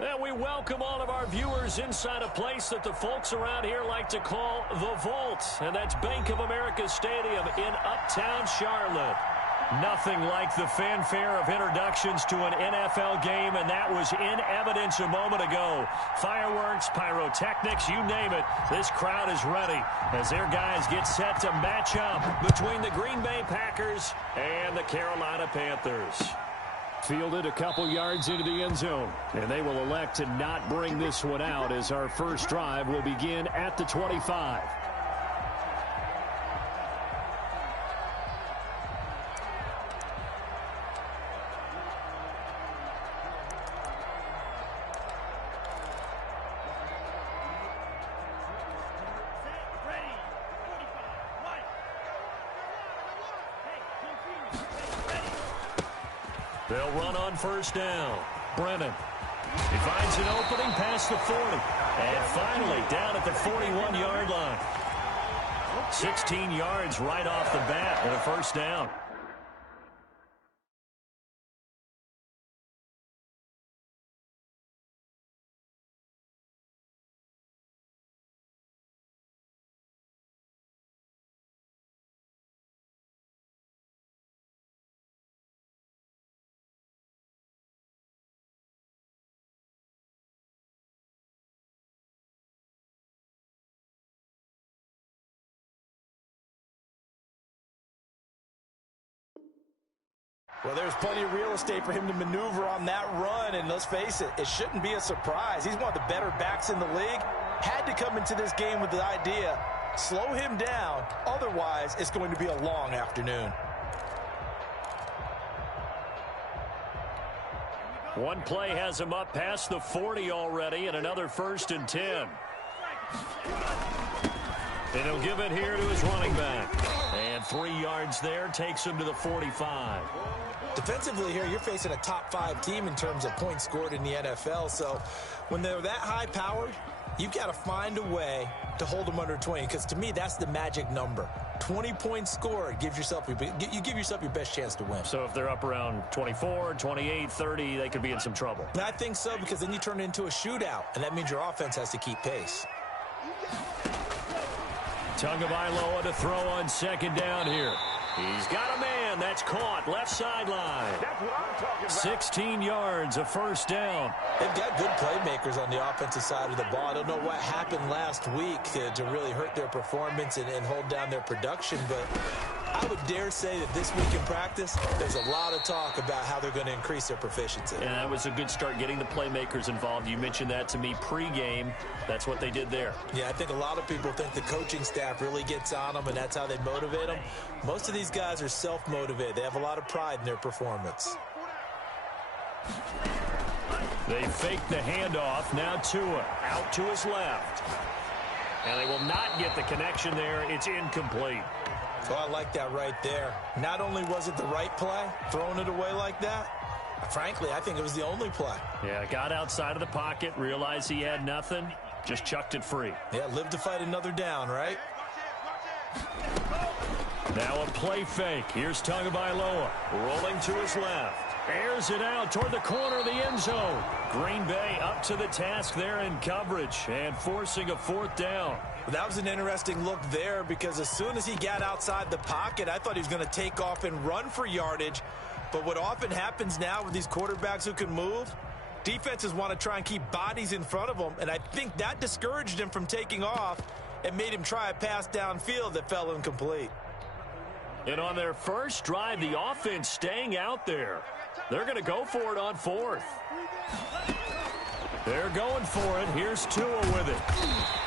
And we welcome all of our viewers inside a place that the folks around here like to call the Vault. And that's Bank of America Stadium in Uptown Charlotte. Nothing like the fanfare of introductions to an NFL game, and that was in evidence a moment ago. Fireworks, pyrotechnics, you name it. This crowd is ready as their guys get set to match up between the Green Bay Packers and the Carolina Panthers. Fielded a couple yards into the end zone, and they will elect to not bring this one out as our first drive will begin at the 25. They'll run on first down. Brennan. He finds an opening past the 40. And finally down at the 41-yard line. 16 yards right off the bat and a first down. Well, there's plenty of real estate for him to maneuver on that run, and let's face it, it shouldn't be a surprise. He's one of the better backs in the league. Had to come into this game with the idea, slow him down, otherwise it's going to be a long afternoon. One play has him up past the 40 already, and another 1st and 10. And he'll give it here to his running back. And 3 yards there takes him to the 45. Defensively here, you're facing a top-5 team in terms of points scored in the NFL. So when they're that high-powered, you've got to find a way to hold them under 20. Because to me, that's the magic number. 20 points scored gives yourself you give yourself your best chance to win. So if they're up around 24, 28, 30, they could be in some trouble. And I think so, because then you turn it into a shootout, and that means your offense has to keep pace. Tagovailoa to throw on second down here. He's got a man. That's caught. Left sideline. That's what I'm talking about. 16 yards, a first down. They've got good playmakers on the offensive side of the ball. I don't know what happened last week to really hurt their performance and hold down their production, but I would dare say that this week in practice, there's a lot of talk about how they're going to increase their proficiency. And that was a good start getting the playmakers involved. You mentioned that to me pregame. That's what they did there. Yeah, I think a lot of people think the coaching staff really gets on them, and that's how they motivate them. Most of these guys are self-motivated. They have a lot of pride in their performance. They fake the handoff. Now Tua out to his left. And they will not get the connection there. It's incomplete. Oh, I like that right there. Not only was it the right play, throwing it away like that, frankly, I think it was the only play. Yeah, got outside of the pocket, realized he had nothing, just chucked it free. Yeah, live to fight another down, right? Now a play fake. Here's Tagovailoa rolling to his left. Airs it out toward the corner of the end zone. Green Bay up to the task there in coverage and forcing a 4th down. That was an interesting look there, because as soon as he got outside the pocket, I thought he was going to take off and run for yardage. But what often happens now with these quarterbacks who can move, defenses want to try and keep bodies in front of them, and I think that discouraged him from taking off and made him try a pass downfield that fell incomplete. And on their first drive, the offense staying out there. They're going to go for it on 4th. They're going for it. Here's Tua with it.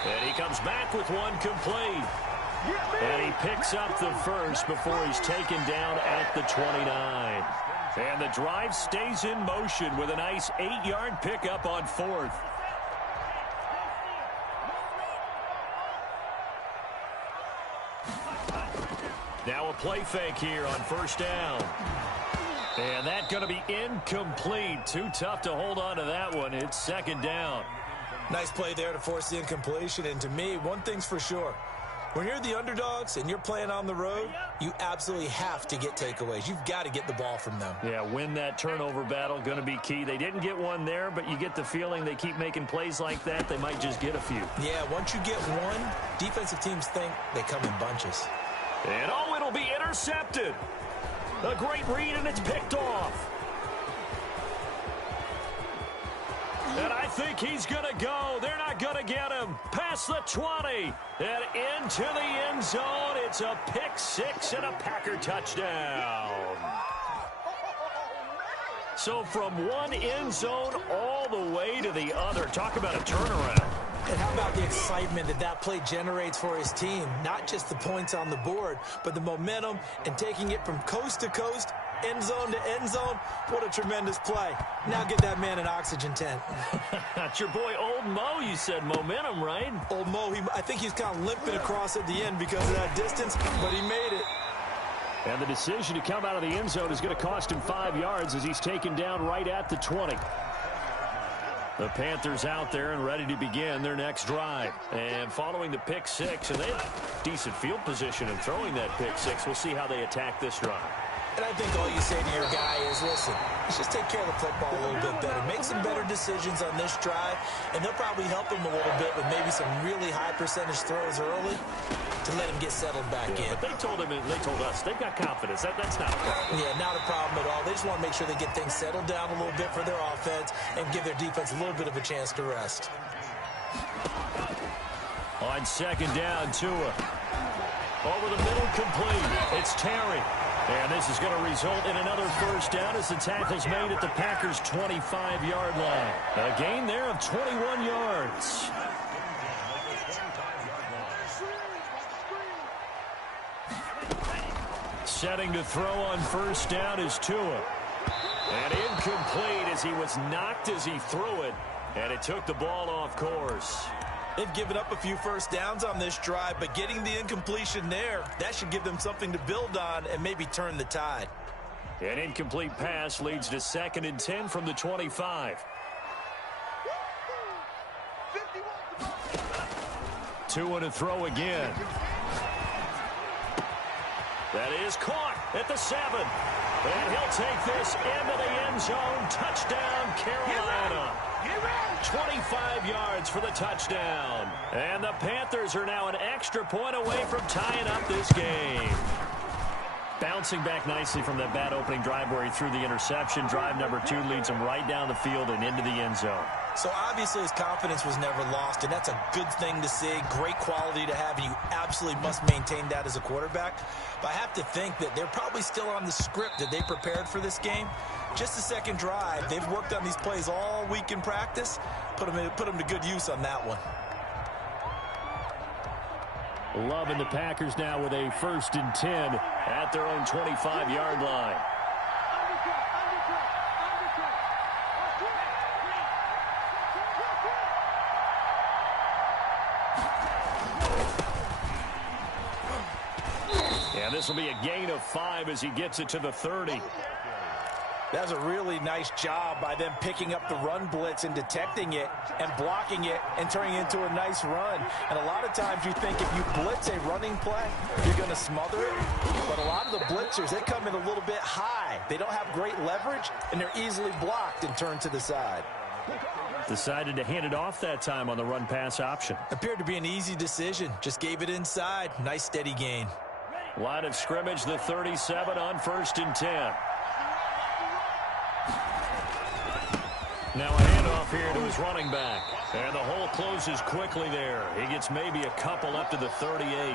And he comes back with one complete. And he picks up the first before he's taken down at the 29. And the drive stays in motion with a nice 8-yard pickup on 4th. Now a play fake here on first down. And that's going to be incomplete. Too tough to hold on to that one. It's 2nd down. Nice play there to force the incompletion. And to me, one thing's for sure. When you're the underdogs and you're playing on the road, you absolutely have to get takeaways. You've got to get the ball from them. Yeah, win that turnover battle, going to be key. They didn't get one there, but you get the feeling they keep making plays like that, they might just get a few. Yeah, once you get one, defensive teams think they come in bunches. And oh, it'll be intercepted. A great read, and it's picked off. And I think he's going to go. They're not going to get him. Past the 20 and into the end zone. It's a pick six and a Packer touchdown. So from one end zone all the way to the other. Talk about a turnaround. And how about the excitement that play generates for his team? Not just the points on the board, but the momentum and taking it from coast to coast, end zone to end zone. What a tremendous play. Now get that man an oxygen tent. It's your boy Old Mo, you said. Momentum, right? Old Mo, I think he's kind of limping across at the end because of that distance, but he made it. And the decision to come out of the end zone is going to cost him 5 yards as he's taken down right at the 20. The Panthers out there and ready to begin their next drive. And following the pick six, and they have decent field position in throwing that pick six. We'll see how they attack this drive. And I think all you say to your guy is, listen, let's just take care of the football a little bit better. Make some better decisions on this drive, and they'll probably help him a little bit with maybe some really high percentage throws early to let him get settled back in. But they told us, they've got confidence. That's not a problem. Yeah, not a problem at all. They just want to make sure they get things settled down a little bit for their offense and give their defense a little bit of a chance to rest. On second down, Tua. Over the middle, complete. It's Terry. And this is going to result in another first down as the tackle's made at the Packers' 25-yard line. A gain there of 21 yards. Setting to throw on first down is Tua. And incomplete as he was knocked as he threw it. And it took the ball off course. They've given up a few first downs on this drive, but getting the incompletion there, that should give them something to build on and maybe turn the tide. An incomplete pass leads to 2nd and 10 from the 25. Tua to throw again. That is caught at the 7. And he'll take this into the end zone. Touchdown, Carolina. 25 yards for the touchdown. And the Panthers are now an extra point away from tying up this game. Bouncing back nicely from that bad opening drive where he threw the interception. Drive number 2 leads him right down the field and into the end zone. So obviously his confidence was never lost, and that's a good thing to see. Great quality to have, and you absolutely must maintain that as a quarterback. But I have to think that they're probably still on the script that they prepared for this game. Just the second drive. They've worked on these plays all week in practice. Put them to good use on that one. Loving the Packers now with a 1st and 10 at their own 25-yard line. And this will be a gain of 5 as he gets it to the 30. That was a really nice job by them picking up the run blitz and detecting it and blocking it and turning it into a nice run. And a lot of times you think if you blitz a running play, you're going to smother it. But a lot of the blitzers, they come in a little bit high. They don't have great leverage, and they're easily blocked and turned to the side. Decided to hand it off that time on the run-pass option. Appeared to be an easy decision. Just gave it inside. Nice steady gain. Line of scrimmage, the 37 on 1st and 10. Now a handoff here to his running back. And the hole closes quickly there. He gets maybe a couple up to the 38.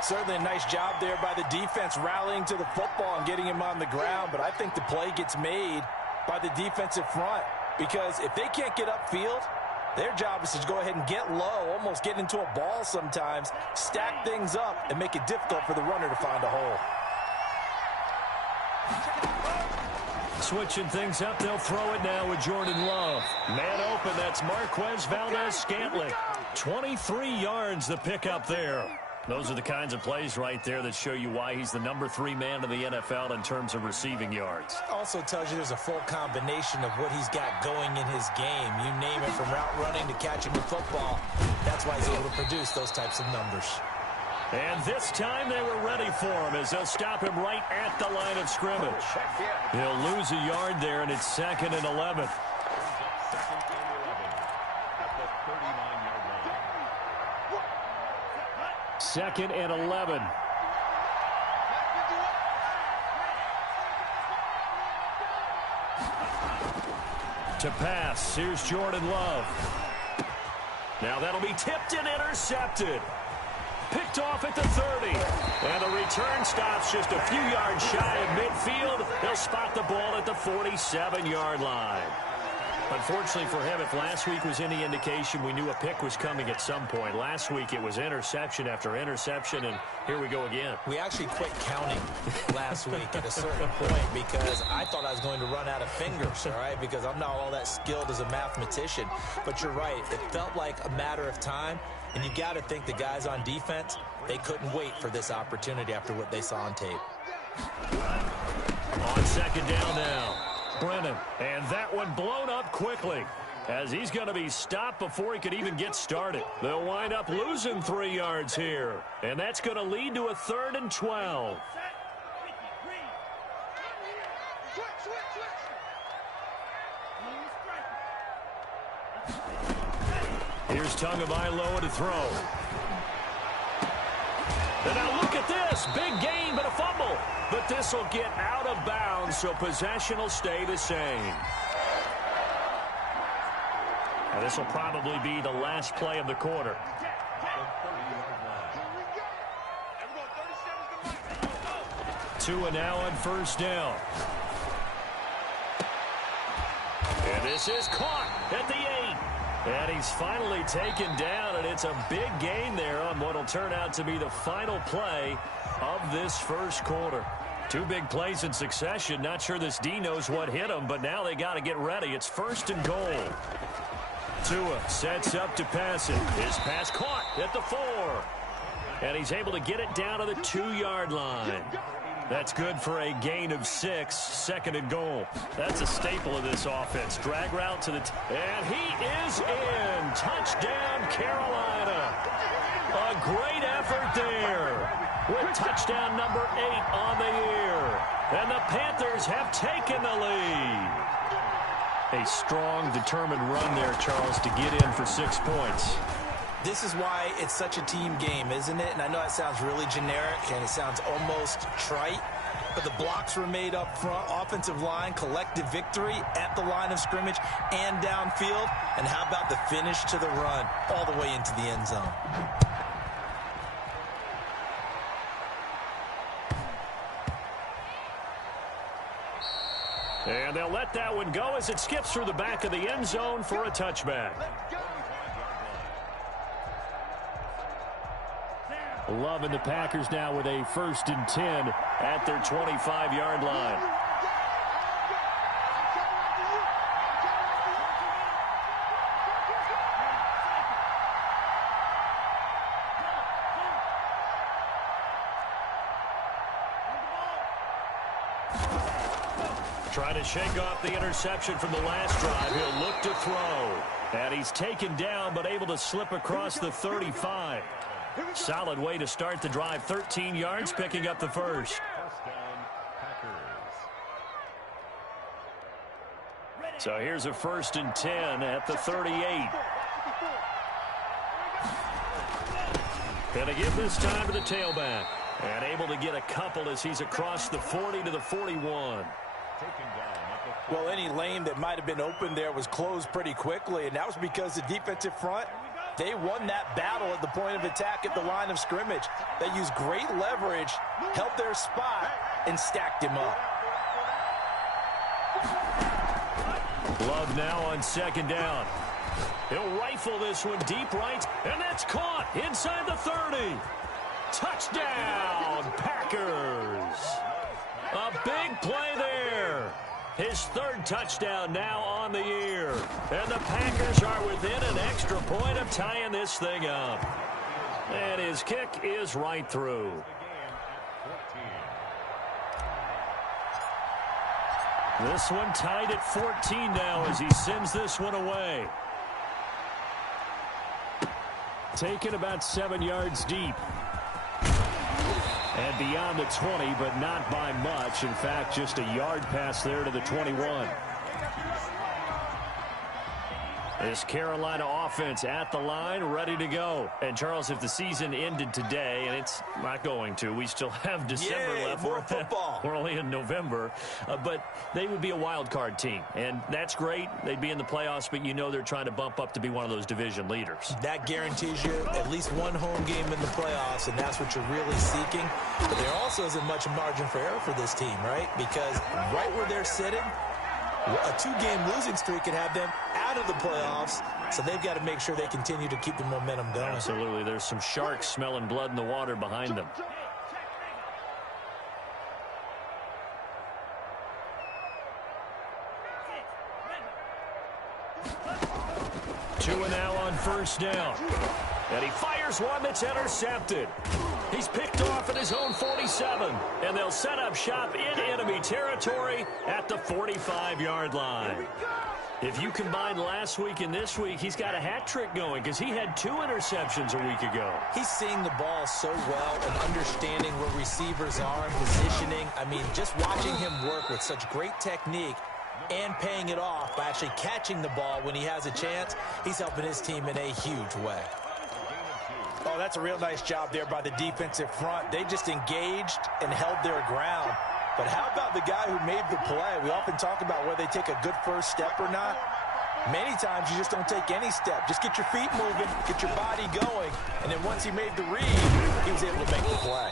Certainly a nice job there by the defense rallying to the football and getting him on the ground. But I think the play gets made by the defensive front. Because if they can't get upfield, their job is to go ahead and get low, almost get into a ball sometimes, stack things up, and make it difficult for the runner to find a hole. Switching things up, they'll throw it now with Jordan Love. Man open, that's Marquez Valdez-Scantling. 23 yards the pickup there. Those are the kinds of plays right there that show you why he's the number 3 man in the NFL in terms of receiving yards. Also tells you there's a full combination of what he's got going in his game. You name it, from route running to catching the football. That's why he's able to produce those types of numbers. And this time they were ready for him as they'll stop him right at the line of scrimmage. He'll lose a yard there, and it's 2nd and 11. Second and 11. To pass, here's Jordan Love. Now that'll be tipped and intercepted. Picked off at the 30. And the return stops just a few yards shy of midfield. They'll spot the ball at the 47-yard line. Unfortunately for him, if last week was any indication, we knew a pick was coming at some point. Last week it was interception after interception, and here we go again. We actually quit counting last week at a certain point because I thought I was going to run out of fingers, all right, because I'm not all that skilled as a mathematician. But you're right. It felt like a matter of time, and you got to think the guys on defense, they couldn't wait for this opportunity after what they saw on tape. On second down now. Brennan, and that one blown up quickly as he's going to be stopped before he could even get started. They'll wind up losing 3 yards here, and that's going to lead to a 3rd and 12. Here's Tagovailoa to throw. And now look at this. Big gain, but a fumble. But this will get out of bounds, so possession will stay the same. Now this will probably be the last play of the quarter. Tua now on first down. And this is caught at the 8. And he's finally taken down, and it's a big gain there on what will turn out to be the final play of this first quarter. 2 big plays in succession. Not sure this D knows what hit him, but now they got to get ready. It's 1st and goal. Tua sets up to pass it. His pass caught at the 4. And he's able to get it down to the 2-yard line. That's good for a gain of 6, 2nd and goal. That's a staple of this offense. Drag route to the and he is in. Touchdown, Carolina. A great effort there with touchdown number 8 on the year. And the Panthers have taken the lead. A strong, determined run there, Charles, to get in for 6 points. This is why it's such a team game, isn't it? And I know that sounds really generic and it sounds almost trite, but the blocks were made up front, offensive line, collective victory at the line of scrimmage and downfield. And how about the finish to the run all the way into the end zone? And they'll let that one go as it skips through the back of the end zone for a touchback. Love and the Packers now with a 1st and 10 at their 25-yard line. Trying to shake off the interception from the last drive. He'll look to throw. And he's taken down but able to slip across the 35. Solid way to start the drive. 13 yards, picking up the first. So here's a 1st and 10 at the 38. And again this time to the tailback. And able to get a couple as he's across the 40 to the 41. Well, any lane that might have been open there was closed pretty quickly, and that was because the defensive front, they won that battle at the point of attack at the line of scrimmage. They used great leverage, held their spot, and stacked him up. Love now on 2nd down. He'll rifle this one deep right, and that's caught inside the 30. Touchdown, Packers. A big play there. His 3rd touchdown now on the year. And the Packers are within an extra point of tying this thing up. And his kick is right through. This one tied at 14 now as he sends this one away. Taken about 7 yards deep. And beyond the 20, but not by much. In fact, just a yard pass there to the 21. This Carolina offense at the line, ready to go. And, Charles, if the season ended today, and it's not going to, we still have December left. More football. We're only in November. But they would be a wild card team. And that's great. They'd be in the playoffs, but you know they're trying to bump up to be one of those division leaders. That guarantees you at least one home game in the playoffs, and that's what you're really seeking. But there also isn't much margin for error for this team, right? Because right where they're sitting, a 2-game losing streak could have them out of the playoffs, so they've got to make sure they continue to keep the momentum going. Absolutely. There's some sharks smelling blood in the water behind them. Two and now on first down. And he fires one that's intercepted. He's picked off at his own 47. And they'll set up shop in enemy territory at the 45-yard line. If you combine last week and this week, he's got a hat trick going because he had 2 interceptions a week ago. He's seeing the ball so well and understanding where receivers are and positioning. I mean, just watching him work with such great technique and paying it off by actually catching the ball when he has a chance, he's helping his team in a huge way. Oh, that's a real nice job there by the defensive front. They just engaged and held their ground. But how about the guy who made the play? We often talk about whether they take a good first step or not. Many times you just don't take any step. Just get your feet moving, get your body going, and then once he made the read, he was able to make the play.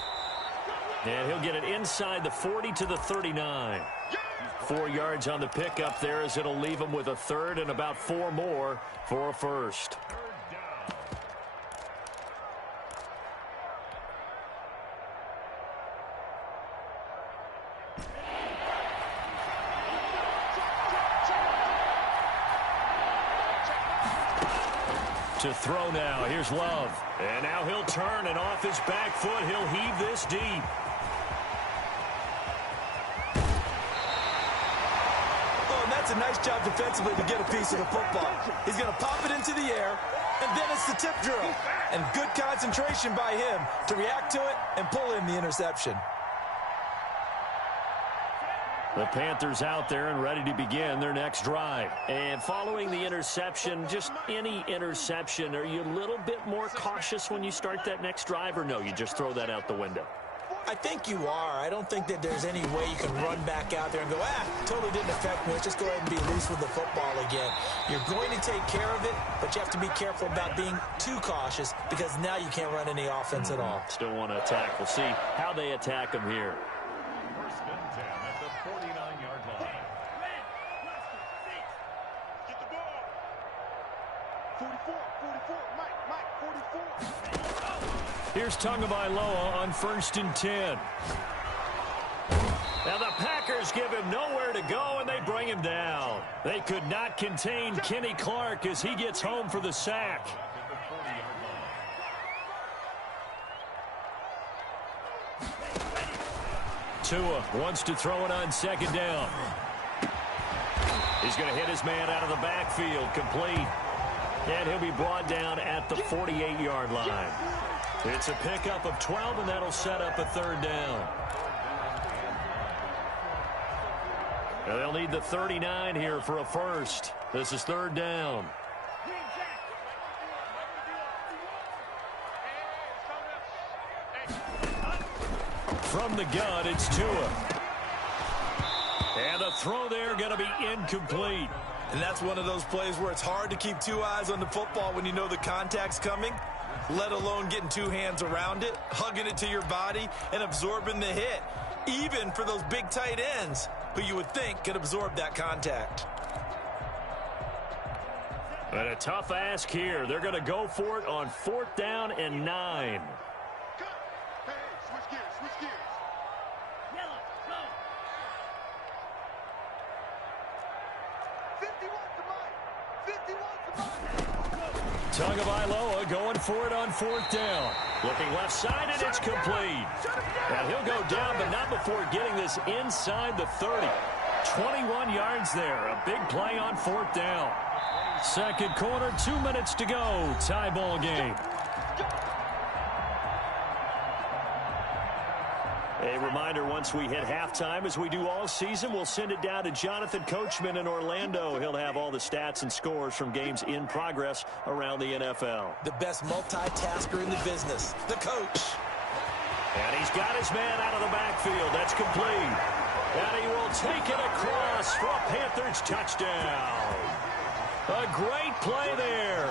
And he'll get it inside the 40 to the 39. 4 yards on the pickup there as it'll leave him with a third and about 4 more for a first. To throw now. Here's Love. And now he'll turn, and off his back foot, he'll heave this deep. That's a nice job defensively to get a piece of the football. He's going to pop it into the air, and then it's the tip drill. And good concentration by him to react to it and pull in the interception. The Panthers out there and ready to begin their next drive. And following the interception, just any interception, are you a little bit more cautious when you start that next drive, or no, you just throw that out the window? I think you are. I don't think that there's any way you can run back out there and go, totally didn't affect me. Let's just go ahead and be loose with the football again. You're going to take care of it, but you have to be careful about being too cautious because now you can't run any offense at all. Still want to attack. We'll see how they attack him here. First and 10 at the 49-yard line. Get the ball. 44, Mike, 44. Here's Tagovailoa on first and 10. Now the Packers give him nowhere to go, and they bring him down. They could not contain Kenny Clark as he gets home for the sack. Tua wants to throw it on second down. He's going to hit his man out of the backfield, complete. And he'll be brought down at the 48-yard line. It's a pickup of 12, and that'll set up a third down. Now they'll need the 39 here for a first. This is third down. From the gun, it's Tua. And the throw there going to be incomplete. And that's one of those plays where it's hard to keep 2 eyes on the football when you know the contact's coming, let alone getting 2 hands around it, hugging it to your body, and absorbing the hit, even for those big tight ends who you would think could absorb that contact. But a tough ask here. They're going to go for it on 4th down and 9. Tagovailoa going for it on 4th down. Looking left side, and it's complete. And he'll go down, but not before getting this inside the 30. 21 yards there. A big play on 4th down. Second quarter, 2 minutes to go. Tie ball game. A reminder, once we hit halftime, as we do all season, we'll send it down to Jonathan Coachman in Orlando. He'll have all the stats and scores from games in progress around the NFL. The best multitasker in the business, the coach. And he's got his man out of the backfield. That's complete. And he will take it across for a Panthers touchdown. A great play there.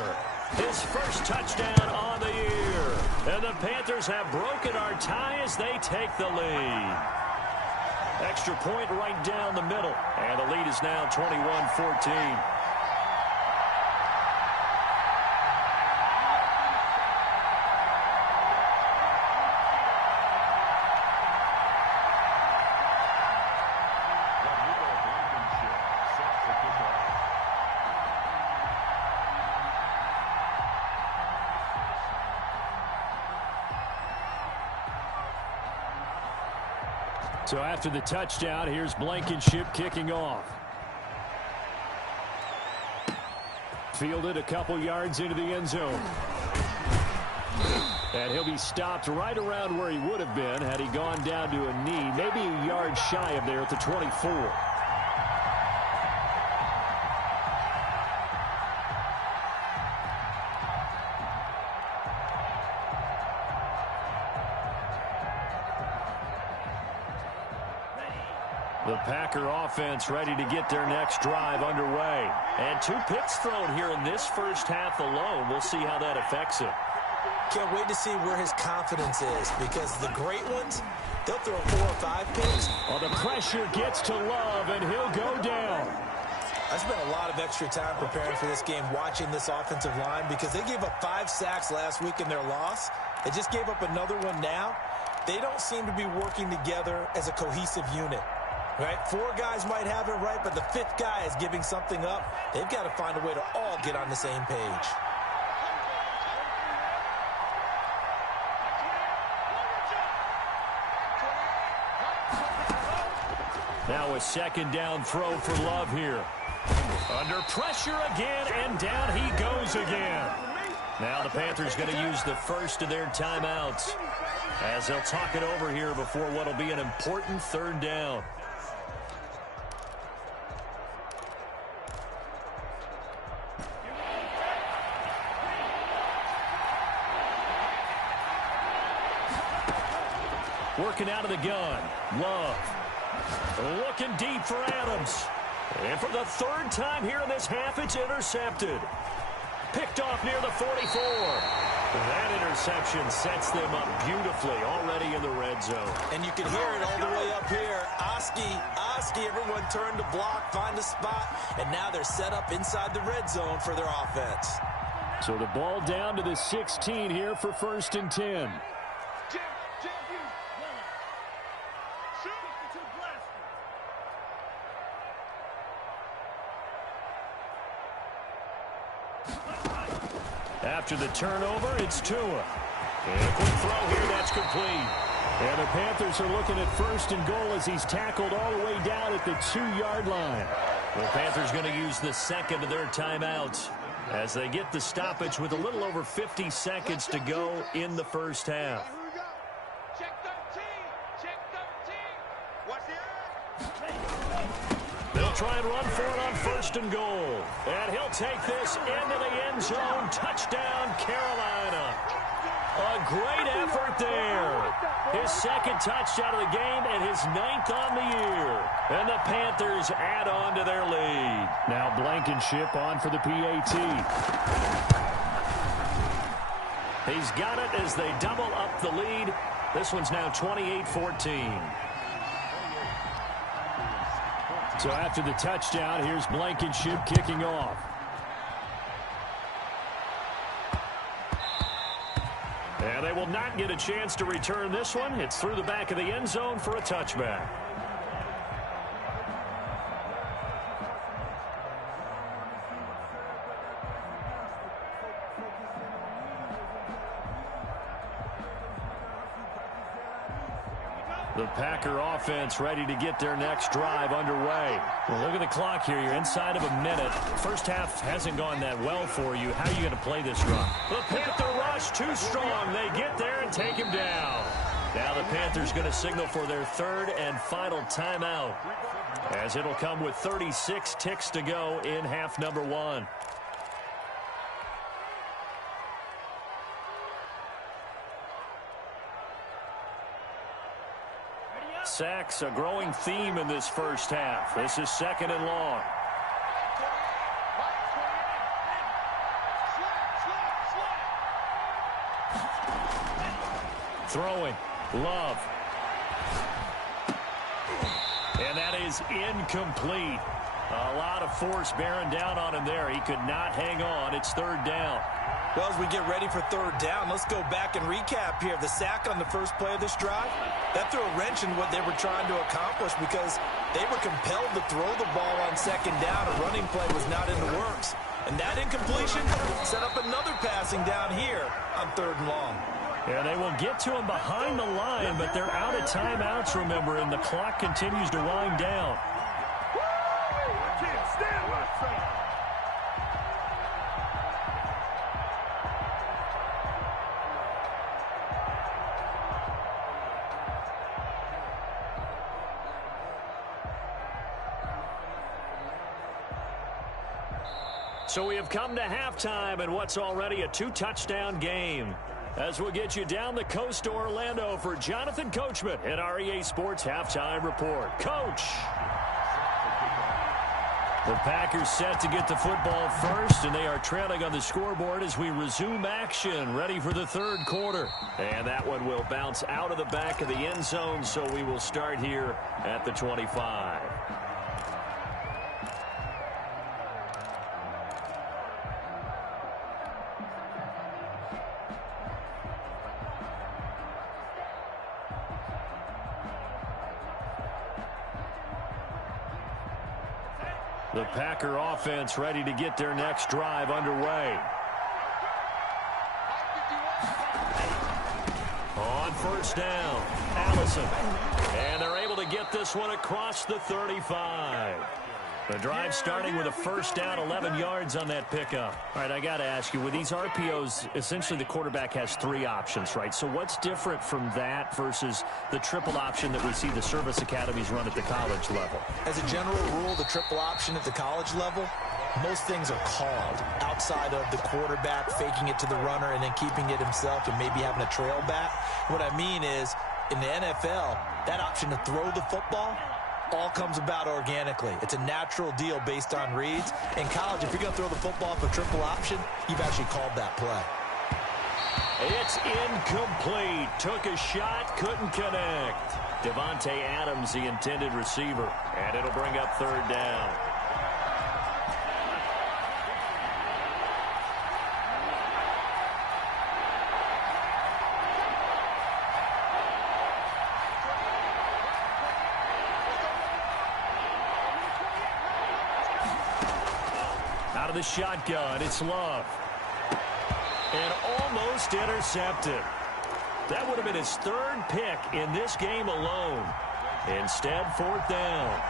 His first touchdown on the year. And the Panthers have broken our tie as they take the lead. Extra point right down the middle. And the lead is now 21-14. So after the touchdown, here's Blankenship kicking off. Fielded a couple yards into the end zone. And he'll be stopped right around where he would have been had he gone down to a knee, maybe a yard shy of there at the 24. The Packer offense ready to get their next drive underway. And 2 picks thrown here in this first half alone. We'll see how that affects him. Can't wait to see where his confidence is, because the great ones, they'll throw 4 or 5 picks. Oh, the pressure gets to Love, and he'll go down. I spent a lot of extra time preparing for this game, watching this offensive line, because they gave up 5 sacks last week in their loss. They just gave up another one now. They don't seem to be working together as a cohesive unit. Right? 4 guys might have it right, but the 5th guy is giving something up. They've got to find a way to all get on the same page. Now a second down throw for Love here. Under pressure again, and down he goes again. Now the Panthers going to use the first of their timeouts as they'll talk it over here before what will be an important 3rd down. Working out of the gun. Love. Looking deep for Adams. And for the 3rd time here in this half, it's intercepted. Picked off near the 44. That interception sets them up beautifully already in the red zone. And you can hear it all the way up here. Oski, everyone turned to block, find a spot, and now they're set up inside the red zone for their offense. So the ball down to the 16 here for 1st and 10. After the turnover, it's Tua. And a quick throw here, that's complete. And the Panthers are looking at 1st and goal as he's tackled all the way down at the 2-yard line. The Panthers going to use the 2nd of their timeouts as they get the stoppage with a little over 50 seconds to go in the first half. They'll try and run for it on 1st and goal. And he'll take this into the end zone. Touchdown, Carolina. A great effort there. His 2nd touchdown of the game and his 9th on the year. And the Panthers add on to their lead. Now Blankenship on for the PAT. He's got it as they double up the lead. This one's now 28-14. So after the touchdown, here's Blankenship kicking off. And they will not get a chance to return this one. It's through the back of the end zone for a touchback. The Packer offense ready to get their next drive underway. Well, look at the clock here. You're inside of a minute. First half hasn't gone that well for you. How are you going to play this drive? The Panther rush too strong. They get there and take him down. Now the Panthers going to signal for their third and final timeout, as it'll come with 36 ticks to go in half number one. Sacks, a growing theme in this first half. This is second and long. Throwing. Love. And that is incomplete. A lot of force bearing down on him there. He could not hang on. It's third down. Well, as we get ready for third down, let's go back and recap here. The sack on the first play of this drive, that threw a wrench in what they were trying to accomplish because they were compelled to throw the ball on second down. A running play was not in the works. And that incompletion set up another passing down here on third and long. Yeah, they will get to him behind the line, but they're out of timeouts, remember, and the clock continues to wind down. So we have come to halftime in what's already a two-touchdown game. As we'll get you down the coast to Orlando for Jonathan Coachman at our EA Sports Halftime Report. Coach! The Packers set to get the football first, and they are trailing on the scoreboard as we resume action, ready for the third quarter. And that one will bounce out of the back of the end zone, so we will start here at the 25. The Packer offense ready to get their next drive underway. On first down, Allison. And they're able to get this one across the 35. The drive starting with a first down, 11 yards on that pickup. All right, I got to ask you, with these RPOs, essentially the quarterback has three options, right? So what's different from that versus the triple option that we see the service academies run at the college level? As a general rule, the triple option at the college level, most things are called outside of the quarterback faking it to the runner and then keeping it himself and maybe having a trail back. What I mean is, in the NFL, that option to throw the football all comes about organically. It's a natural deal based on reads. In college, if you're going to throw the football for triple option, you've actually called that play. It's incomplete. Took a shot, couldn't connect. Devontae Adams, the intended receiver, and it'll bring up third down. The shotgun, it's Love. And almost intercepted. That would have been his third pick in this game alone. Instead, fourth down.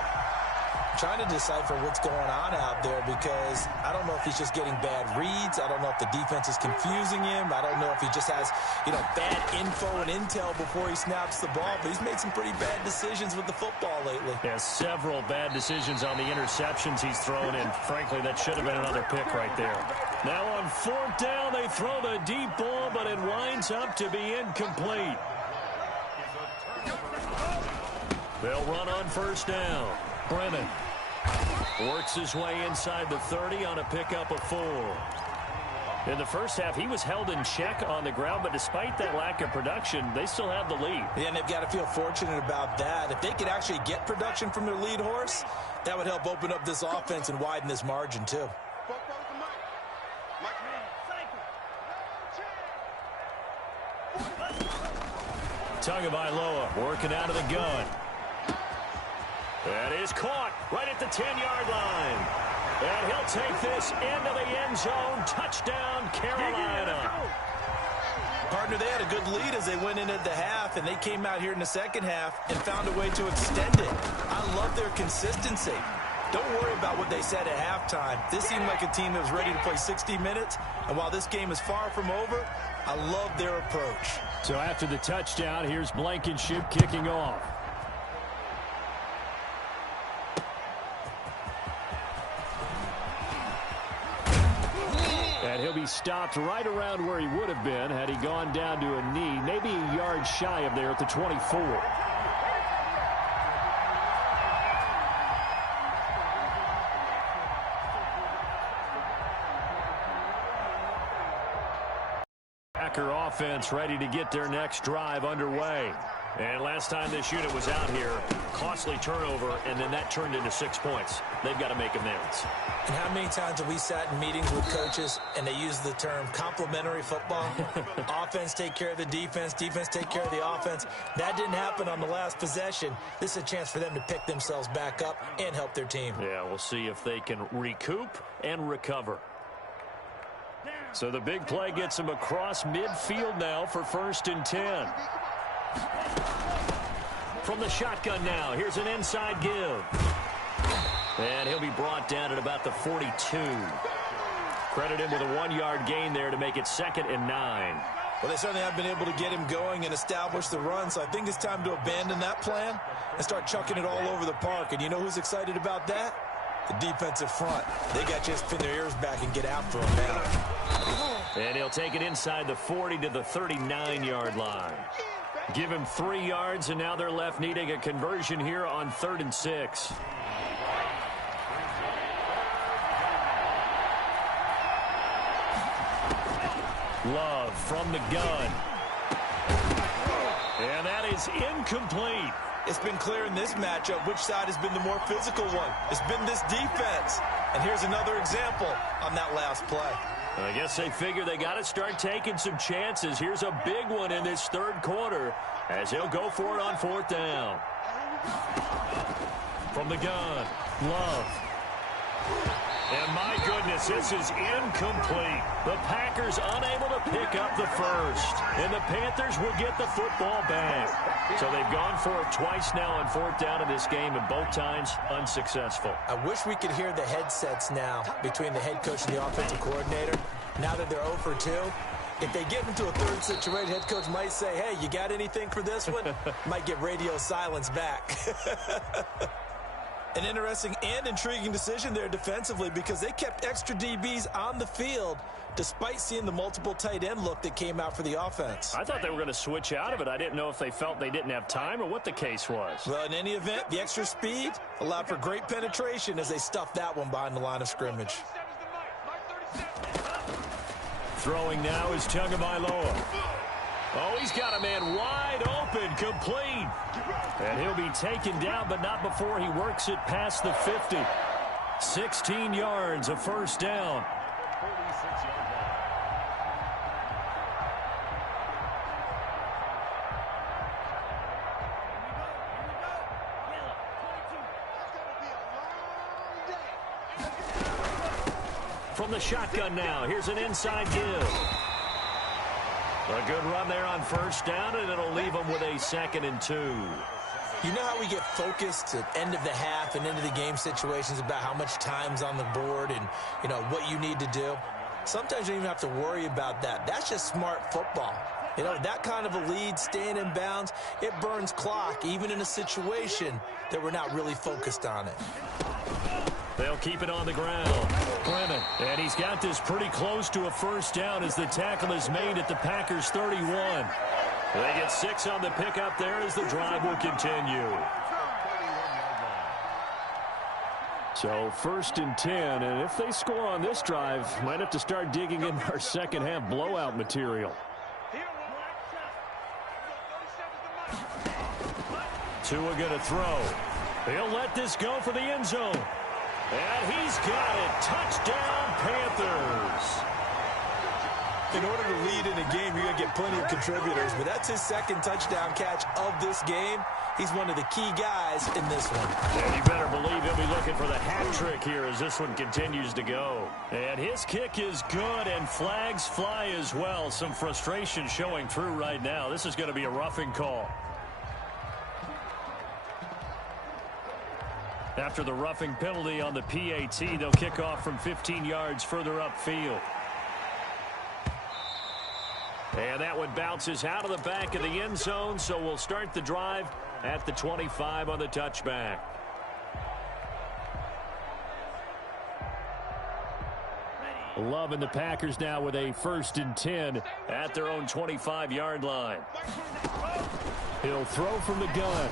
Trying to decipher what's going on out there because I don't know if he's just getting bad reads. I don't know if the defense is confusing him. I don't know if he just has, bad info and intel before he snaps the ball. But he's made some pretty bad decisions with the football lately. Yeah, several bad decisions on the interceptions he's thrown in. Frankly, that should have been another pick right there. Now on fourth down, they throw the deep ball, but it winds up to be incomplete. They'll run on first down. Brennan works his way inside the 30 on a pickup of 4. In the first half, he was held in check on the ground, but despite that lack of production, they still have the lead. Yeah, and they've got to feel fortunate about that. If they could actually get production from their lead horse, that would help open up this offense and widen this margin, too. Tagovailoa working out of the gun. That is caught right at the 10-yard line. And he'll take this into the end zone. Touchdown, Carolina. Partner, they had a good lead as they went in at the half, and they came out here in the second half and found a way to extend it. I love their consistency. Don't worry about what they said at halftime. This seemed like a team that was ready to play 60 minutes, and while this game is far from over, I love their approach. So after the touchdown, here's Blankenship kicking off. And he'll be stopped right around where he would have been had he gone down to a knee, maybe a yard shy of there at the 24. Packer offense ready to get their next drive underway. And last time this unit was out here, costly turnover, and then that turned into 6 points. They've got to make amends. And how many times have we sat in meetings with coaches and they use the term complementary football? Offense take care of the defense, defense take care of the offense. That didn't happen on the last possession. This is a chance for them to pick themselves back up and help their team. Yeah, we'll see if they can recoup and recover. So the big play gets him across midfield now for 1st and 10. From the shotgun now, here's an inside give. And he'll be brought down at about the 42. Credit him with a 1-yard gain there to make it 2nd and 9. Well, they certainly have been able to get him going and establish the run, so I think it's time to abandon that plan and start chucking it all over the park. And you know who's excited about that? The defensive front. They got to just pin their ears back and get after him now. And he'll take it inside the 40 to the 39-yard line. Give him 3 yards, and now they're left needing a conversion here on 3rd and 6. Love from the gun. And that is incomplete. It's been clear in this matchup which side has been the more physical one. It's been this defense. And here's another example on that last play. I guess they figure they got to start taking some chances. Here's a big one in this 3rd quarter as he'll go for it on 4th down. From the gun, Love. And my goodness, this is incomplete. The Packers unable to pick up the first. And the Panthers will get the football back. So they've gone for it twice now on 4th down in this game, and both times unsuccessful. I wish we could hear the headsets now between the head coach and the offensive coordinator. Now that they're 0 for 2, if they get into a 3rd situation, head coach might say, hey, you got anything for this one? Might get radio silence back. An interesting and intriguing decision there defensively because they kept extra DBs on the field despite seeing the multiple tight end look that came out for the offense. I thought they were going to switch out of it. I didn't know if they felt they didn't have time or what the case was. Well, in any event, the extra speed allowed for great penetration as they stuffed that one behind the line of scrimmage. Throwing now is Tagovailoa. Oh, he's got a man wide open, complete. And he'll be taken down, but not before he works it past the 50. 16 yards, a 1st down. From the shotgun now, here's an inside give. A good run there on 1st down, and it'll leave them with a 2nd and 2. You know how we get focused at end of the half and into the game situations about how much time's on the board and, you know, what you need to do? Sometimes you don't even have to worry about that. That's just smart football. You know, that kind of a lead, staying in bounds, it burns clock, even in a situation that we're not really focused on it. They'll keep it on the ground. Brennan, and he's got this pretty close to a 1st down as the tackle is made at the Packers' 31. They get 6 on the pickup there as the drive will continue. So 1st and 10, and if they score on this drive, might have to start digging in our 2nd half blowout material. Tua going to throw. He'll let this go for the end zone. And he's got it. Touchdown, Panthers. In order to lead in a game, you're going to get plenty of contributors, but that's his 2nd touchdown catch of this game. He's one of the key guys in this one. And you better believe he'll be looking for the hat trick here as this one continues to go. And his kick is good, and flags fly as well. Some frustration showing through right now. This is going to be a roughing call. After the roughing penalty on the PAT, they'll kick off from 15 yards further upfield. And that one bounces out of the back of the end zone, so we'll start the drive at the 25 on the touchback. Loving the Packers now with a 1st and 10 at their own 25-yard line. He'll throw from the gun.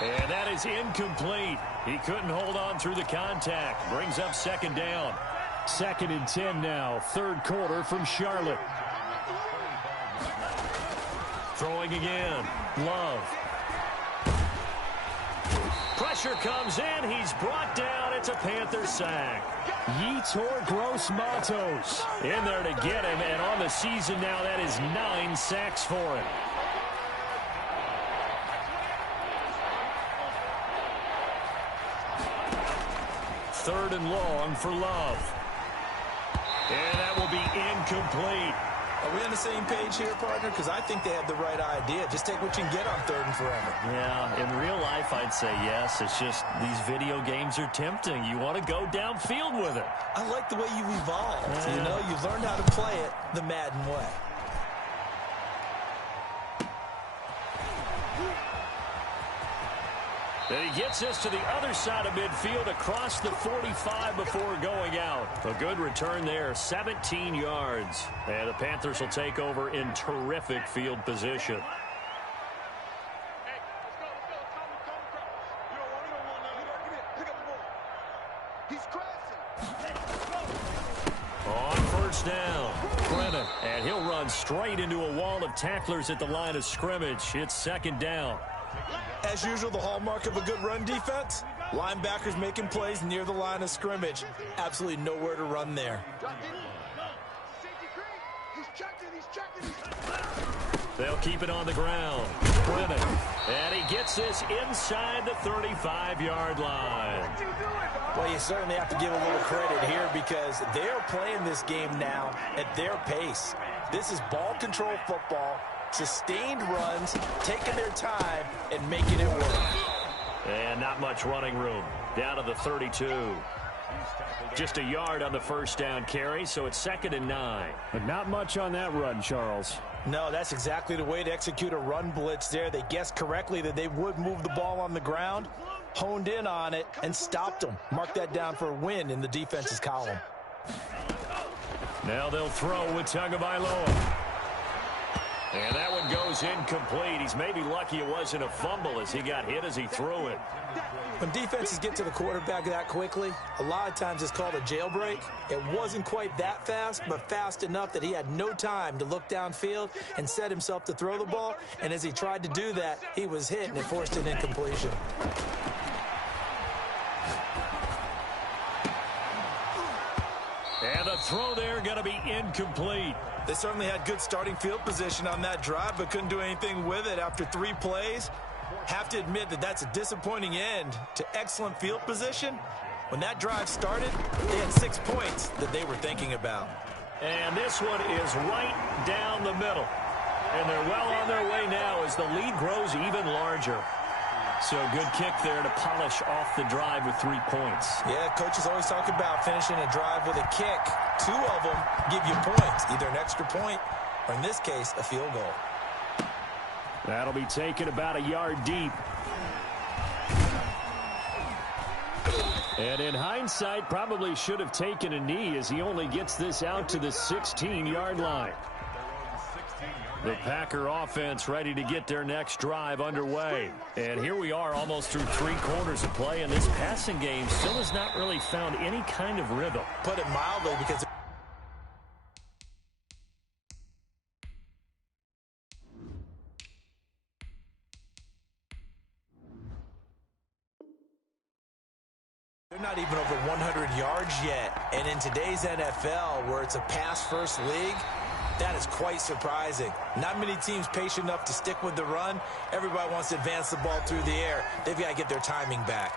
And that is incomplete. He couldn't hold on through the contact. Brings up 2nd down. 2nd and 10 now. 3rd quarter from Charlotte. Throwing again. Love. Pressure comes in. He's brought down. It's a Panther sack. Yetur Gross-Matos in there to get him. And on the season now, that is 9 sacks for him. Third and long for Love. And that will be incomplete. Are we on the same page here, partner? Because I think they have the right idea. Just take what you can get on 3rd and forever. Yeah, in real life, I'd say yes. It's just these video games are tempting. You want to go downfield with it. I like the way you've evolved. Yeah. You know, you've learned how to play it the Madden way. And he gets us to the other side of midfield across the 45 before going out. A good return there, 17 yards. And the Panthers will take over in terrific field position. On 1st down, Brennan. And he'll run straight into a wall of tacklers at the line of scrimmage. It's 2nd down. As usual, the hallmark of a good run defense, linebackers making plays near the line of scrimmage. Absolutely nowhere to run there. They'll keep it on the ground. Brennan. And he gets this inside the 35-yard line. Well, you certainly have to give a little credit here because they're playing this game now at their pace. This is ball control football. Sustained runs, taking their time, and making it work. And not much running room. Down to the 32. Just a yard on the 1st down carry, so it's 2nd and 9. But not much on that run, Charles. No, that's exactly the way to execute a run blitz there. They guessed correctly that they would move the ball on the ground, honed in on it, and stopped them. Mark that down for a win in the defense's column. Now they'll throw with Tagovailoa. And that one goes incomplete. He's maybe lucky it wasn't a fumble as he got hit as he threw it. When defenses get to the quarterback that quickly, a lot of times it's called a jailbreak. It wasn't quite that fast, but fast enough that he had no time to look downfield and set himself to throw the ball. And as he tried to do that, he was hit and it forced an incompletion. And the throw there going to be incomplete. They certainly had good starting field position on that drive, but couldn't do anything with it after 3 plays. Have to admit that that's a disappointing end to excellent field position. When that drive started, they had 6 points that they were thinking about. And this one is right down the middle. And they're well on their way now as the lead grows even larger. So good kick there to polish off the drive with 3 points. Yeah, coaches always talk about finishing a drive with a kick. 2 of them give you points, either an extra point or, in this case, a field goal. That'll be taken about a yard deep. And in hindsight, probably should have taken a knee as he only gets this out to the 16-yard line. The Packer offense ready to get their next drive underway. And here we are almost through 3 quarters of play, and this passing game still has not really found any kind of rhythm. Put it mildly, because they're not even over 100 yards yet. And in today's NFL, where it's a pass-first league, that is quite surprising. Not many teams patient enough to stick with the run. Everybody wants to advance the ball through the air. They've got to get their timing back.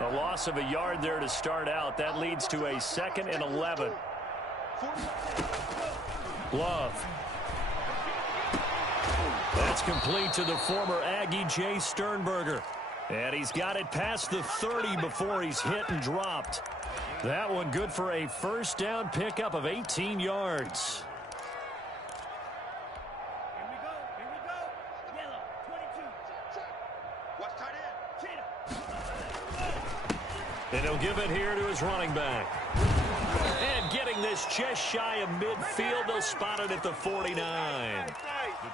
A loss of a yard there to start out. That leads to a 2nd and 11. Love. That's complete to the former Aggie, Jay Sternberger. And he's got it past the 30 before he's hit and dropped. That one good for a first down pickup of 18 yards. And he'll give it here to his running back. And getting this just shy of midfield, they'll spot it at the 49.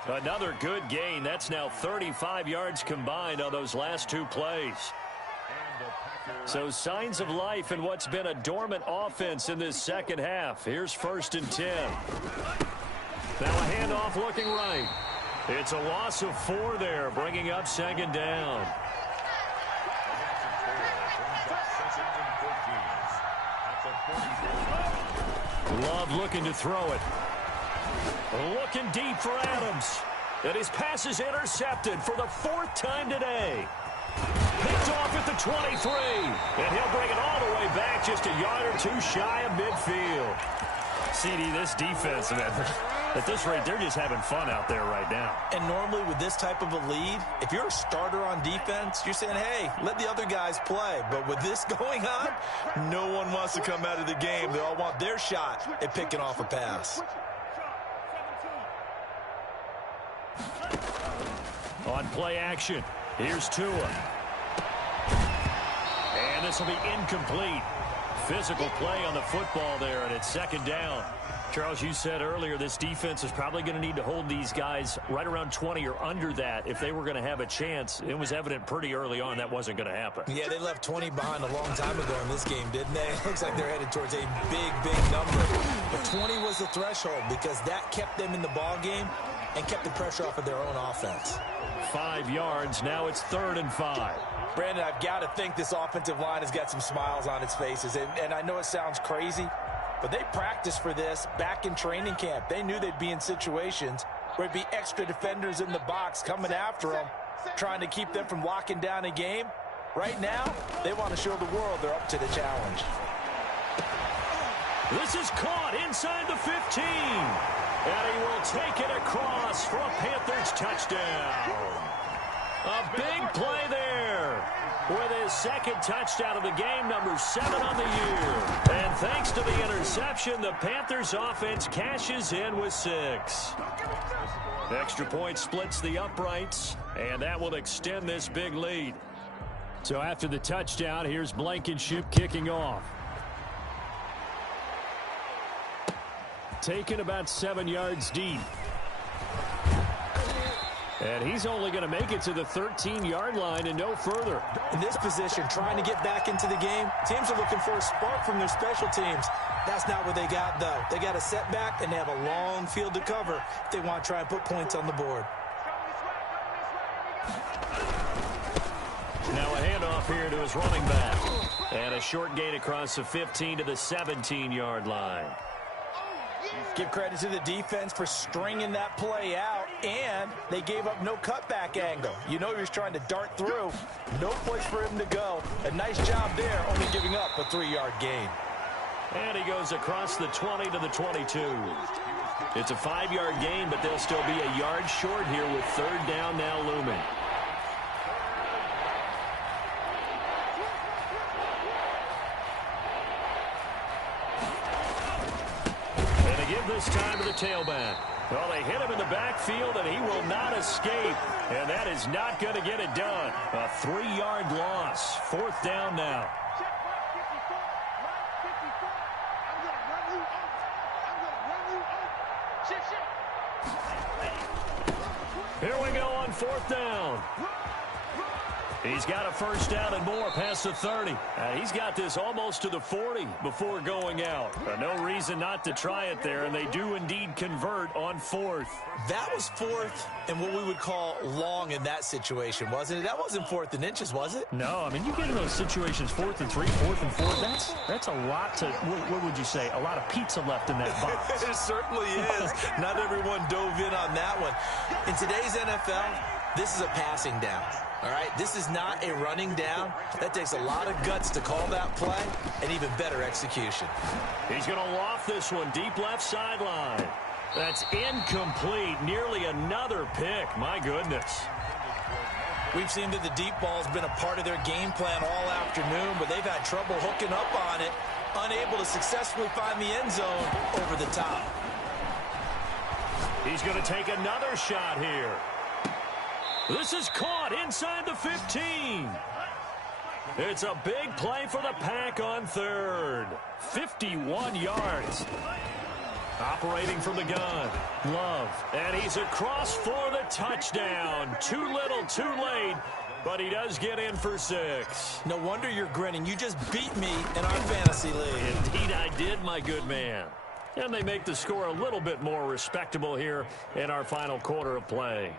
Another good gain. That's now 35 yards combined on those last 2 plays. So signs of life in what's been a dormant offense in this second half. Here's 1st and 10. Now a handoff looking right. It's a loss of 4 there, bringing up 2nd down. Love looking to throw it. Looking deep for Adams. And his pass is intercepted for the 4th time today. Picked off at the 23. And he'll bring it all the way back just a yard or 2 shy of midfield. CD, this defense, man, at this rate, they're just having fun out there right now. And normally with this type of a lead, if you're a starter on defense, you're saying, hey, let the other guys play. But with this going on, no one wants to come out of the game. They all want their shot at picking off a pass. On play action, here's Tua. And this will be incomplete. Physical play on the football there, and it's 2nd down. Charles, you said earlier this defense is probably going to need to hold these guys right around 20 or under that if they were going to have a chance. It was evident pretty early on that wasn't going to happen. Yeah, they left 20 behind a long time ago in this game, didn't they? It looks like they're headed towards a big number. But 20 was the threshold because that kept them in the ball game and kept the pressure off of their own offense. 5 yards. Now it's 3rd and 5. Brandon, I've got to think this offensive line has got some smiles on its faces. And I know it sounds crazy, but they practiced for this back in training camp. They knew they'd be in situations where it'd be extra defenders in the box coming after them, trying to keep them from locking down a game. Right now, they want to show the world they're up to the challenge. This is caught inside the 15. And he will take it across for a Panthers touchdown. A big play there with his 2nd touchdown of the game, number 7 on the year. And thanks to the interception, the Panthers offense cashes in with 6. Extra point splits the uprights, and that will extend this big lead. So after the touchdown, here's Blankenship kicking off. Taken about 7 yards deep. And he's only going to make it to the 13-yard line and no further. In this position, trying to get back into the game, teams are looking for a spark from their special teams. That's not what they got, though. They got a setback, and they have a long field to cover if they want to try and put points on the board. Now a handoff here to his running back. And a short gain across the 15 to the 17-yard line. Give credit to the defense for stringing that play out, and they gave up no cutback angle. You know he was trying to dart through. No place for him to go. A nice job there, only giving up a 3-yard gain. And he goes across the 20 to the 22. It's a 5-yard gain, but they'll still be a yard short here with 3rd down now looming. This time to the tailback. Well, they hit him in the backfield, and he will not escape. And that is not going to get it done. A 3-yard loss. 4th down now. Here we go on 4th down. He's got a first down and more past the 30. He's got this almost to the 40 before going out. No reason not to try it there, and they do indeed convert on 4th. That was 4th and what we would call long in that situation, wasn't it? That wasn't 4th and inches, was it? No, I mean, you get in those situations 4th and 3, 4th and 4. That's a lot to, what would you say, a lot of pizza left in that box. It certainly is. Not everyone dove in on that one. In today's NFL, This is a passing down. All right, this is not a running down. That takes a lot of guts to call that play, and even better execution. He's going to loft this one deep left sideline. That's incomplete. Nearly another pick. My goodness. We've seen that the deep ball's been a part of their game plan all afternoon, but they've had trouble hooking up on it, unable to successfully find the end zone over the top. He's going to take another shot here. This is caught inside the 15. It's a big play for the Pack on third. 51 yards. Operating from the gun. Love. And he's across for the touchdown. Too little, too late. But he does get in for 6. No wonder you're grinning. You just beat me in our fantasy league. Indeed I did, my good man. And they make the score a little bit more respectable here in our final quarter of play.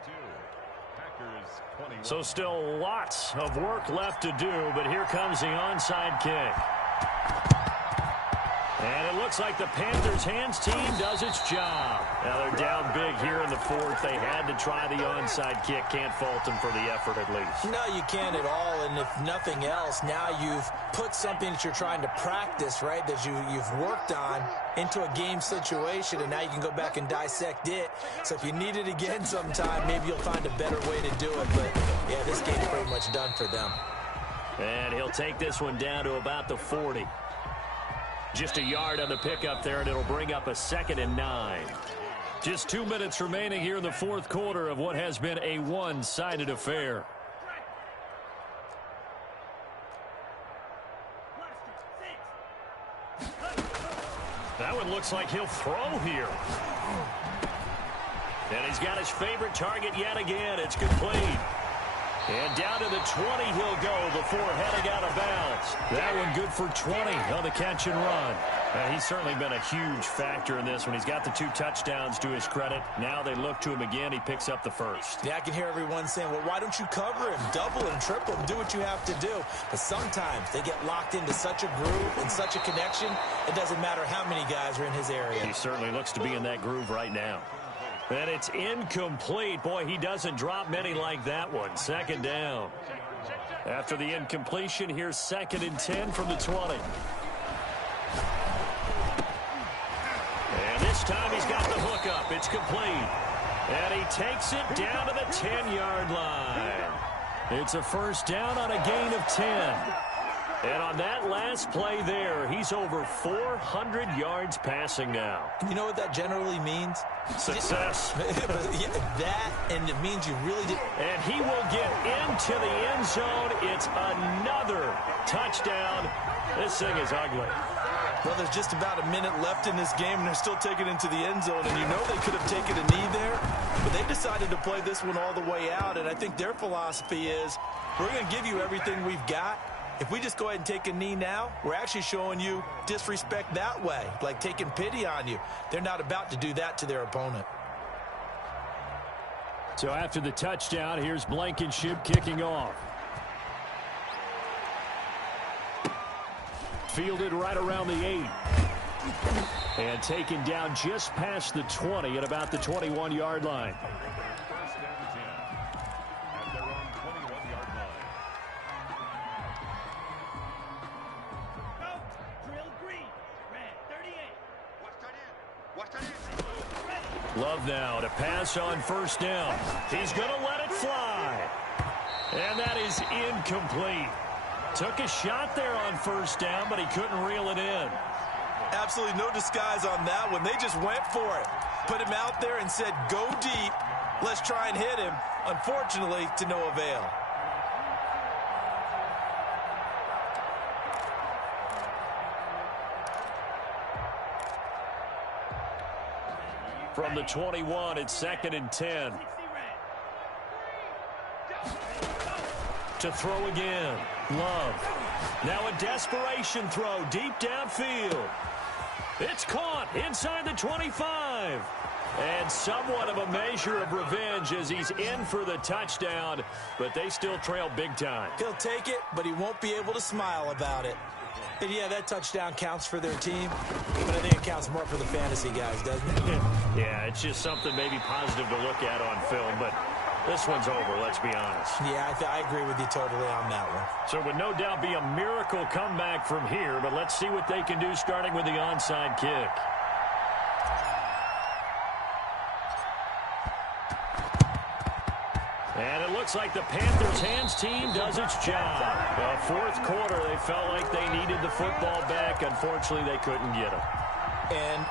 So still lots of work left to do, but here comes the onside kick. And it looks like the Panthers hands team does its job. Now they're down big here in the fourth. They had to try the onside kick. Can't fault them for the effort at least. No, you can't at all. And if nothing else, now you've put something that you're trying to practice, right, that you've worked on into a game situation, and now you can go back and dissect it. So if you need it again sometime, maybe you'll find a better way to do it. But, yeah, this game's pretty much done for them. And he'll take this one down to about the 40. Just a yard on the pickup there, and it'll bring up a 2nd and 9. Just 2 minutes remaining here in the fourth quarter of what has been a one-sided affair. That one looks like he'll throw here. And he's got his favorite target yet again. It's complete. And down to the 20 he'll go before heading out of bounds. That one good for 20 on the catch and run. He's certainly been a huge factor in this one. He's got the 2 touchdowns to his credit. Now they look to him again. He picks up the first. Yeah, I can hear everyone saying, well, why don't you cover him, double him, triple him, do what you have to do. But sometimes they get locked into such a groove and such a connection, it doesn't matter how many guys are in his area. He certainly looks to be in that groove right now. And it's incomplete. Boy, he doesn't drop many like that one. 2nd down. After the incompletion, here's 2nd and 10 from the 20. And this time he's got the hook up. It's complete. And he takes it down to the 10-yard line. It's a first down on a gain of 10. And on that last play there, he's over 400 yards passing now. You know what that generally means? Success. Yeah, that, and it means you really did. And he will get into the end zone. It's another touchdown. This thing is ugly. Well, there's just about a minute left in this game, and they're still taking it into the end zone. And you know they could have taken a knee there, but they decided to play this one all the way out. And I think their philosophy is, we're going to give you everything we've got. If we just go ahead and take a knee now, we're actually showing you disrespect that way, like taking pity on you. They're not about to do that to their opponent. So after the touchdown, here's Blankenship kicking off. Fielded right around the 8. And taken down just past the 20 at about the 21-yard line. Love now to pass on first down. He's going to let it fly. And that is incomplete. Took a shot there on first down, but he couldn't reel it in. Absolutely no disguise on that one. They just went for it. Put him out there and said, go deep. Let's try and hit him. Unfortunately, to no avail. From the 21, it's 2nd and 10. To throw again. Love. Now a desperation throw deep downfield. It's caught inside the 25. And somewhat of a measure of revenge as he's in for the touchdown, but they still trail big time. He'll take it, but he won't be able to smile about it. And yeah, that touchdown counts for their team, but I think it counts more for the fantasy guys, doesn't it? Yeah, it's just something maybe positive to look at on film, but This one's over, let's be honest. Yeah, I agree with you totally on that one. So it would no doubt be a miracle comeback from here, but let's see what they can do starting with the onside kick. And it looks like the Panthers hands team does its job. Fourth quarter, they felt like they needed the football back. Unfortunately, they couldn't get it. And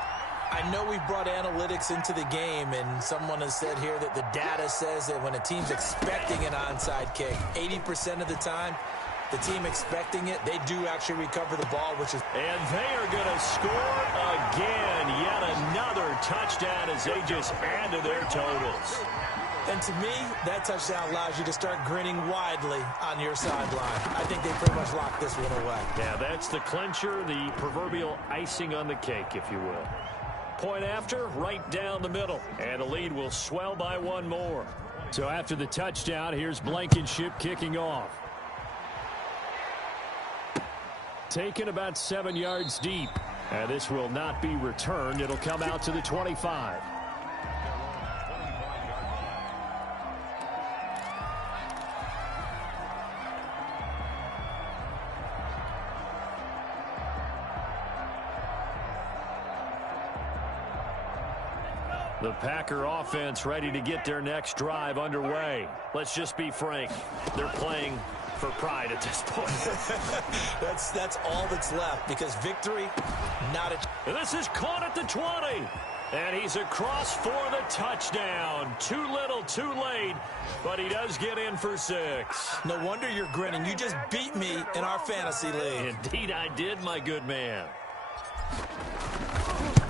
I know we've brought analytics into the game, and someone has said here that the data says that when a team's expecting an onside kick, 80% of the time, the team expecting it, they do actually recover the ball, which is... And they are going to score again. Yet another touchdown as they just add to their totals. And to me, that touchdown allows you to start grinning widely on your sideline. I think they pretty much locked this one away. Yeah, that's the clincher, the proverbial icing on the cake, if you will. Point after, right down the middle. And the lead will swell by one more. So after the touchdown, here's Blankenship kicking off. Taken about 7 yards deep. And this will not be returned. It'll come out to the 25. The Packer offense ready to get their next drive underway. Let's just be frank. They're playing for pride at this point. That's all that's left, because victory, not a... And this is caught at the 20. And he's across for the touchdown. Too little, too late, but he does get in for 6. No wonder you're grinning. You just beat me in our fantasy league. Indeed I did, my good man.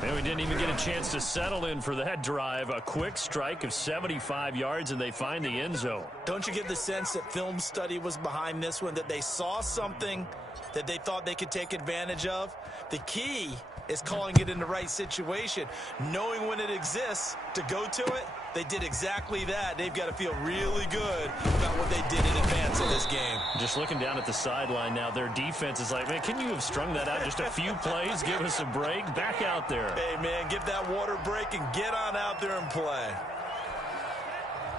And we didn't even get a chance to settle in for that drive. A quick strike of 75 yards, and they find the end zone. Don't you get the sense that film study was behind this one, that they saw something that they thought they could take advantage of? The key is calling it in the right situation, knowing when it exists to go to it. They did exactly that. They've got to feel really good about what they did in advance of this game. Just looking down at the sideline now, their defense is like, man, can you have strung that out just a few plays? Give us a break. Back out there. Hey, man, give that water break and get on out there and play.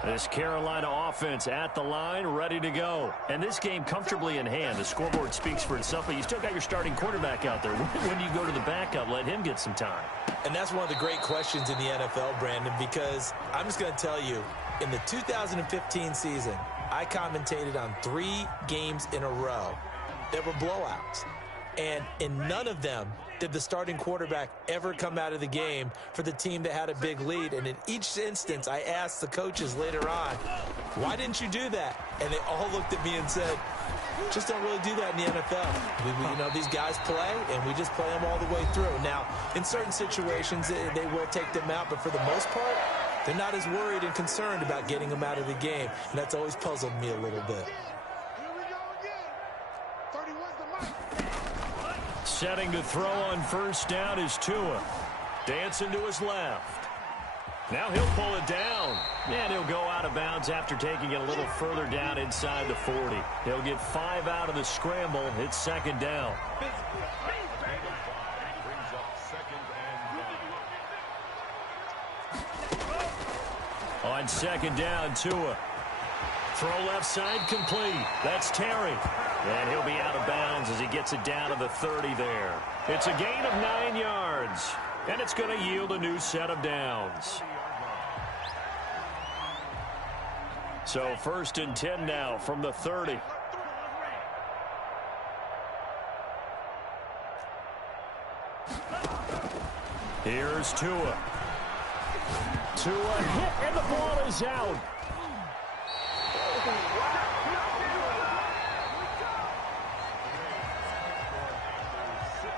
This Carolina offense at the line, ready to go. And this game comfortably in hand. The scoreboard speaks for itself, but you still got your starting quarterback out there. When do you go to the backup? Let him get some time. And that's one of the great questions in the NFL, Brandon, because I'm just going to tell you, in the 2015 season, I commentated on 3 games in a row that were blowouts. And in none of them did the starting quarterback ever come out of the game for the team that had a big lead. And in each instance, I asked the coaches later on, why didn't you do that? And they all looked at me and said, just don't really do that in the NFL. You know, these guys play, and we just play them all the way through. Now, in certain situations, they will take them out, but for the most part, they're not as worried and concerned about getting them out of the game. And that's always puzzled me a little bit. Setting to throw on first down is Tua. Dancing to his left. Now he'll pull it down. And he'll go out of bounds after taking it a little further down inside the 40. He'll get 5 out of the scramble. It's second down. On second down, Tua. Throw left side complete. That's Terry. And he'll be out of bounds as he gets it down to the 30 there. It's a gain of 9 yards. And it's going to yield a new set of downs. So first and 10 now from the 30. Here's Tua. Tua hit, and the ball is out.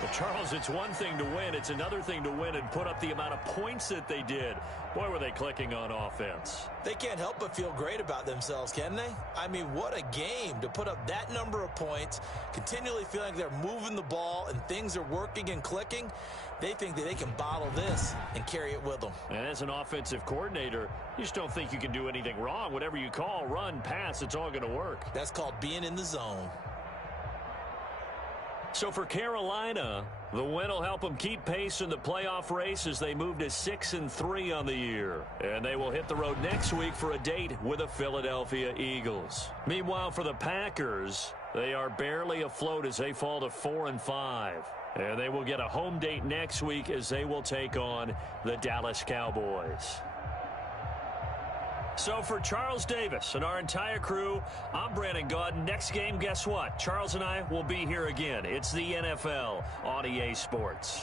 Well, Charles, it's one thing to win. It's another thing to win and put up the amount of points that they did. Boy, were they clicking on offense. They can't help but feel great about themselves, can they? I mean, what a game to put up that number of points, continually feeling like they're moving the ball and things are working and clicking. They think that they can bottle this and carry it with them. And as an offensive coordinator, you just don't think you can do anything wrong. Whatever you call, run, pass, it's all going to work. That's called being in the zone. So for Carolina, the win will help them keep pace in the playoff race as they move to 6-3 on the year. And they will hit the road next week for a date with the Philadelphia Eagles. Meanwhile, for the Packers, they are barely afloat as they fall to 4-5. And they will get a home date next week as they will take on the Dallas Cowboys. So for Charles Davis and our entire crew, I'm Brandon Gaudin. Next game, guess what? Charles and I will be here again. It's the NFL on EA Sports.